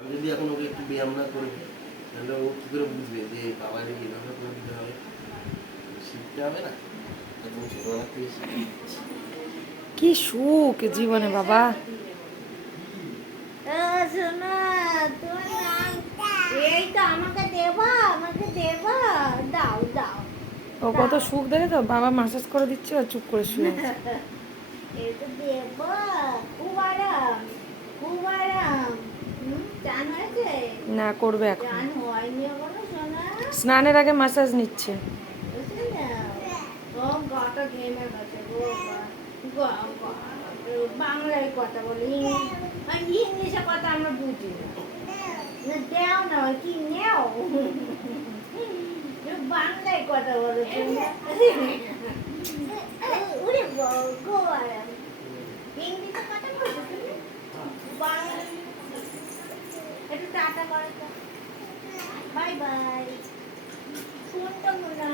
আমি যদি এখন ওকে একটু ব্যায়াম না করে তাহলে ও কি করে বুঝবে যে বাবার এইভাবে করে দিতে হবে? শিখতে হবে না? একদম ছোটবেলা থেকে কি সুখ জীবনে বাবা। শোনা তোমার নাম এই তো আমাকে দেবা আমাকে দেবা। দাও দাও। ও কত সুখ দেখে তো বাবা মাসাজ করে দিচ্ছে আর চুপ করে শুনে শুয়ে না করবে এখন। স্নানের আগে মাসাজ নিচ্ছে। বাংলায় কথা বলি ইংলিশে কথা আমরা বুঝি না দেও না কি নেও বাংলায় কথা বলো। একটু টাটা করো। Bye bye. ফোনটা মনে